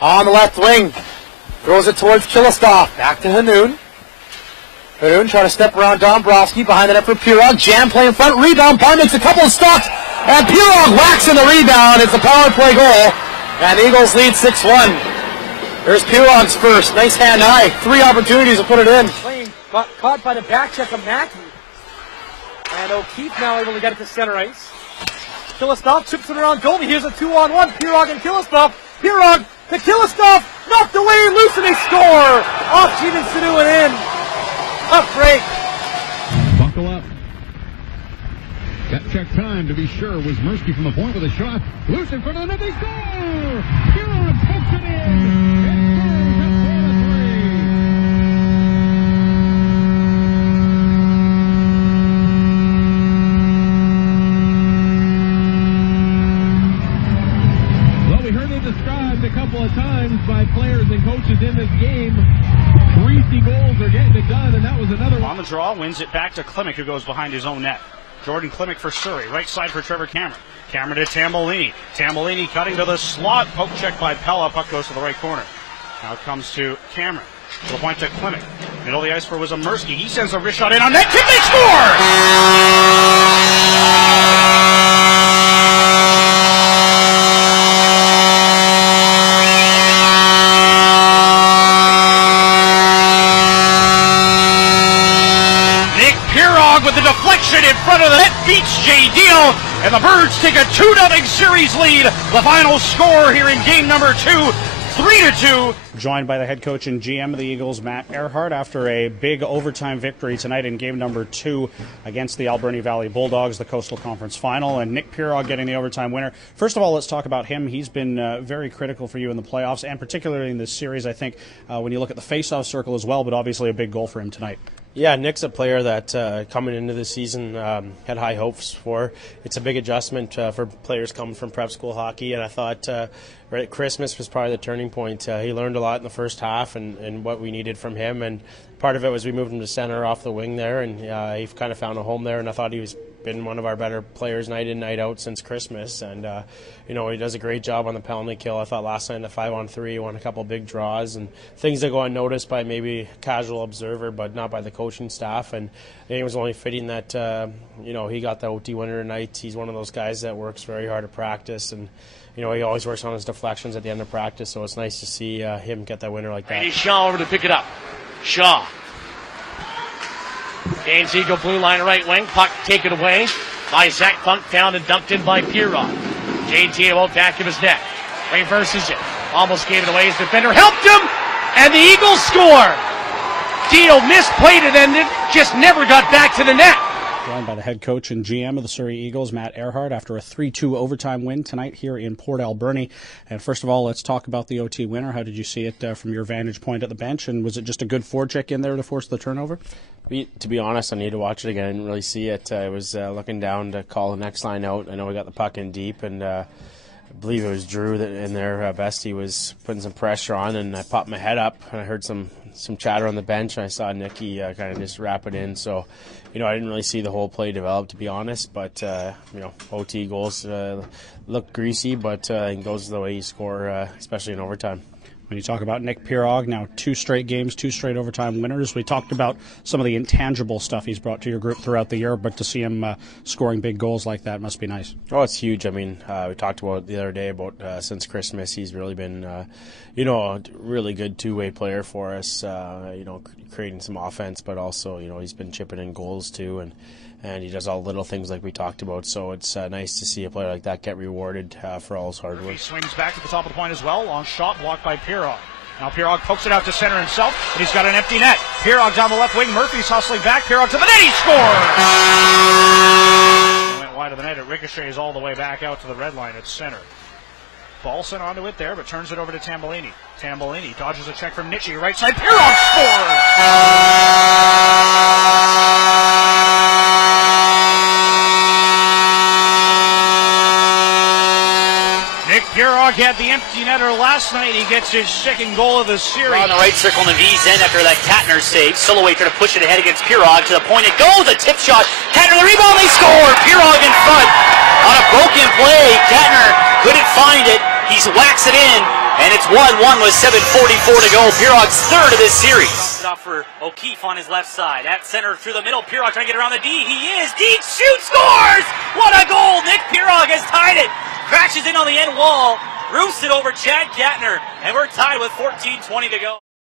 On the left wing. Throws it towards Kilistov. Back to Hanoun. Hanoun trying to step around Dombrowski. Behind the net for Pierog. Jam play in front. Rebound. Bar makes a couple of stops. And Pierog whacks in the rebound. It's a power play goal. And the Eagles lead 6-1. There's Pierog's first. Nice hand high. 3 opportunities to put it in. Got caught by the back check of Mackey. And O'Keefe now able to get it to center ice. Kilistov chips it around goalie. Here's a 2-on-1. Pierog and Kilistov. Pierog to Kilistov. Knocked away. Loose and they score. Off Steven Sanu and in. Up break. Buckle up. That check time, to be sure, was Murski from the point with a shot. Loose in front of the net. They score! Pierog pokes it in. Described a couple of times by players and coaches in this game. Greasy goals are getting it done, and that was another one. On the draw, wins it back to Klimek, who goes behind his own net. Jordan Klimek for Surrey. Right side for Trevor Cameron. Cameron to Tambellini. Tambellini cutting to the slot. Poke check by Pella. Puck goes to the right corner. Now it comes to Cameron. To the point to Klimek. Middle of the ice for Wizamurski. He sends a wrist shot in on net. Can they score? With the deflection in front of the net beats Jay Deal, and the Birds take a 2-0 series lead. The final score here in game number 2, 3-2. Joined by the head coach and GM of the Eagles, Matt Earhart, after a big overtime victory tonight in game number 2 against the Alberni Valley Bulldogs, the Coastal Conference Final, and Nick Pierog getting the overtime winner. First of all, let's talk about him. He's been very critical for you in the playoffs, and particularly in this series, I think, when you look at the face-off circle as well, but obviously a big goal for him tonight. Yeah, Nick's a player that coming into the season had high hopes for. It's a big adjustment for players coming from prep school hockey, and I thought right at Christmas was probably the turning point. He learned a lot in the first half and what we needed from him, and part of it was we moved him to center off the wing there, and he kind of found a home there, and I thought he was been one of our better players night in, night out since Christmas, and he does a great job on the penalty kill. I thought last night in the 5-on-3 he won a couple big draws and things that go unnoticed by maybe a casual observer, but not by the coaching staff, and I think it was only fitting that he got the OT winner tonight. He's one of those guys that works very hard at practice, and he always works on his deflections at the end of practice, so it's nice to see him get that winner like that. And Shaw over to pick it up. Shaw gains Eagle blue line right wing. Puck taken away by Zach Funk, found and dumped in by Pierog. JT about back of his net. Reverses it. Almost gave it away. His defender helped him, and the Eagles score. Deal misplayed it and it just never got back to the net. Joined by the head coach and GM of the Surrey Eagles, Matt Earhart, after a 3-2 overtime win tonight here in Port Alberni. And first of all, let's talk about the OT winner. How did you see it from your vantage point at the bench? And was it just a good forecheck in there to force the turnover? To be honest, I need to watch it again. I didn't really see it. I was looking down to call the next line out. I know we got the puck in deep, and I believe it was Drew that in there. Bestie was putting some pressure on, and I popped my head up, and I heard some chatter on the bench, and I saw Nicky kind of just wrap it in. So, I didn't really see the whole play develop, to be honest, but, OT goals look greasy, but it goes the way you score, especially in overtime. When you talk about Nick Pierog, now 2 straight games, 2 straight overtime winners. We talked about some of the intangible stuff he's brought to your group throughout the year, but to see him scoring big goals like that must be nice. Oh, it's huge. I mean, we talked about the other day about since Christmas, he's really been, a really good two-way player for us, creating some offense, but also, he's been chipping in goals too, and he does all the little things like we talked about. So it's nice to see a player like that get rewarded for all his hard work. He swings back to the top of the point as well. Long shot blocked by Pierog. Now Pierog pokes it out to center himself, and he's got an empty net. Pierog down the left wing. Murphy's hustling back. Pierog to the net. He scores! Went wide of the net. It ricochets all the way back out to the red line at center. Ball sent onto it there, but turns it over to Tambellini. Tambellini dodges a check from Nietzsche. Right side. Pierog scores! Nick Pierog had the empty netter last night. He gets his second goal of the series. On the right circle, Naviz in after that Katner save. Silhouette to push it ahead against Pierog. To the point it goes. A tip shot. Katner the rebound. They score. Pierog in front. On a broken play. Katner couldn't find it. He's whacks it in. And it's 1-1 with 7:44 to go. Pierog's third of this series. Off for O'Keefe on his left side. At center through the middle. Pierog trying to get around the D. He is. Deep shoots, scores! What a goal! Nick Pierog has tied it. Crashes in on the end wall. Roofs it over Chad Katner. And we're tied with 14:20 to go.